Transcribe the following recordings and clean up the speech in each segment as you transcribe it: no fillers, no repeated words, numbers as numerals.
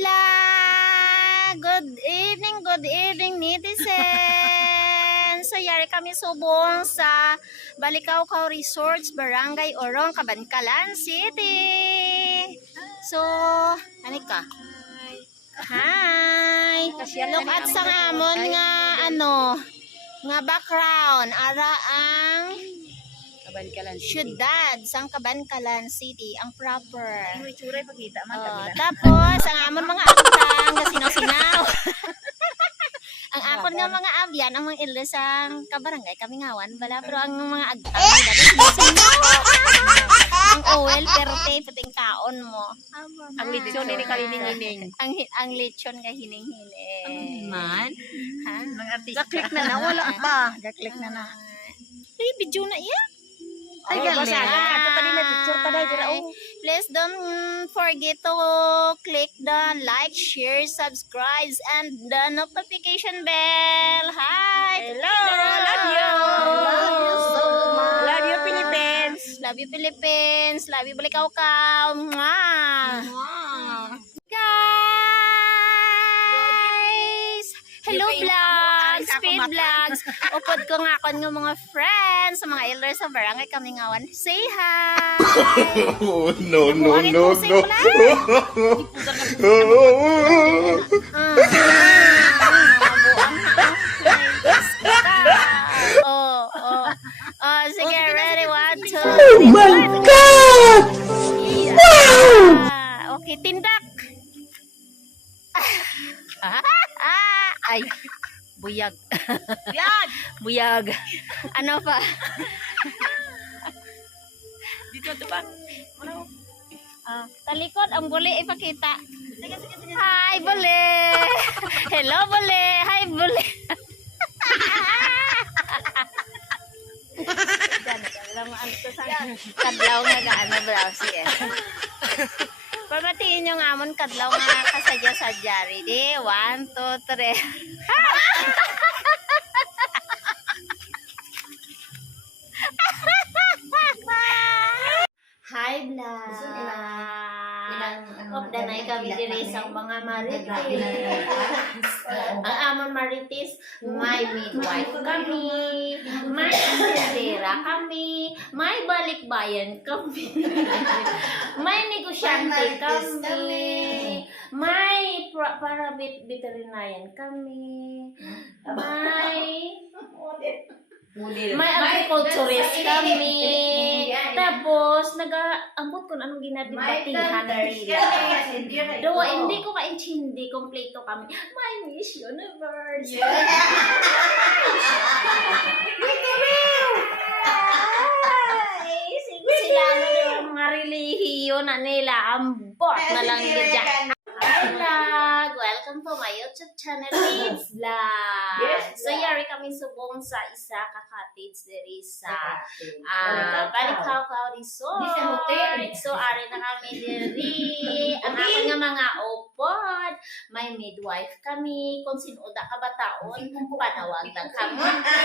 vlog! Good evening, netizens! So, yari kami subong sa Balikawkaw Resorts, Barangay Orong, Cabancalan City. So, ano ka? Hi! Look at sa amon nga, nga background. Ara ang syudad sang Cabancalan City, ang proper. Tapos, ang amon mga agtang nga sinaw-sinaw. Ang akon nga mga abyan, ang mga ilis ang kabarangay, kami ngawan, bala, pero ang mga agtang, sinaw-sinaw. Ang oil, pero puting kaon mo. Ang lechon ni kalining-hining. Ang lechon nga hining-hining. Man? Ha? Gaklik na na, wala pa. Gaklik na na. Ay, video na iya. Ay, galing. Ato kanina picture pa dahil dira. Please don't forget to click the like, share, subscribe, and the notification bell. Hi! Hello! Love you! Love you, Philippines! Love you, Philippines! Love you, Balikawkaw! Mwah! Guys! Hello, vlogs! Speed vlogs! Upod ko nga kon ng mga friends, sa mga elders sa barangay kami ngawan. Say hi! Oh, no, no, no, no. Sige, ready? 1, 2, 3. Oh my God! Wow! Okay, tindak. Ay, buyag. Yan! Buyag. Ano pa? Dito, ito ba? Talikod, ang buli ipakita. Hi, buli. Hello, buli. Hi, buli. Kadlaw nga gaano browsi eh. Pamatiin yung amon kadlaw nga kasadya-sadya. Ready? 1, 2, 3. Hi, vlog! Of the night kami diri sa mga marites. Ang amon marites, may midwife kami, may asesera kami, may balikbayan kami, may negosyante kami, may veterinarian kami, may agriculturist kami. Tapos, nag-ambot ko na anong ginadibatihan nila. Dawa, hindi ko ka-intindi. Kompleto kami. My Miss Universe. Sila na mga relihiyo na nila. Ambot na lang dyan. Hi vlog! Welcome to my YouTube channel, Kids Vlog! So, yari kami subong sa isa ka-cottage diri sa Balikawkaw Resort. So, ari na kami diri. Ang aming nga mga opod, may midwife kami. Kung sinuda ka ba taon, panawag ng kamote.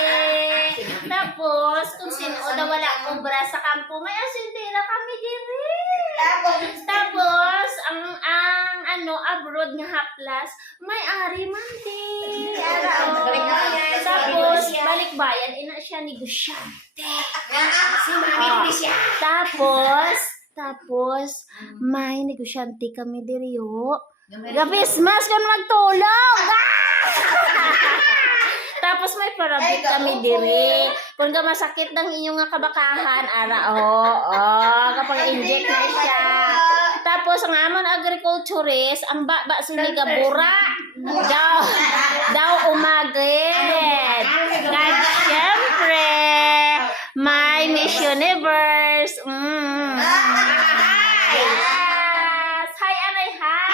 Tapos, kung sinuda wala obra sa kampo, may asindera kami diri. Tapos, ang abroad nga haplas, may ari man din. Tapos, balikbayan, ina siya negosyante. Tapos, may negosyante kami diri yo. Gabis mas kung magtulog. Tapos may parabit kami diri. Kung ka masakit ng inyong nga kabakahan, kapag inject na siya. Tapos ang amon agriculturist, ang baba siniga bura. Daw umagid. Kaya syempre, my Miss Universe. Yes. Hi, Aray, hi.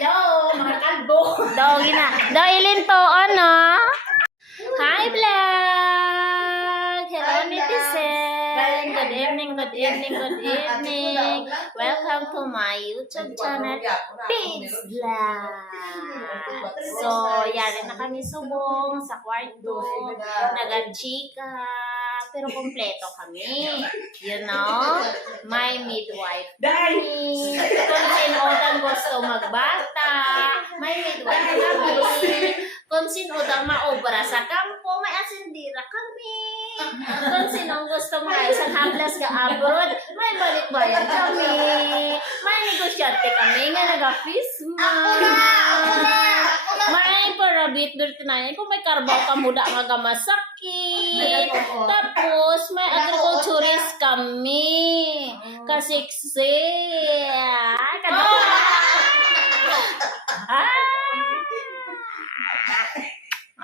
Hello, mga kalbo. Daw gina. Daw ilinto, ano? Hi, vlog. Hello, netizen. Good evening, good evening, good evening. Welcome to my YouTube channel, Pigs Vlog. So, yari na kami subong sa kwarto. Nag-chika. Pero kompleto kami. You know? My midwife kami. pagbata, may midwife kami. Kung sino daw maobra sa kampo, may asindira kami. Kung sinong gusto mga isang haplas ka abroad, may balik-bayan kami. May negosyante kami nga naga-fisma. May parabit-bit na yan. Kung may karbaw ka muda nga gamasakit. Tapos, may agriculturist kami. Kasiksi.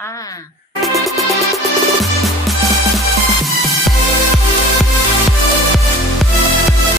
Ah.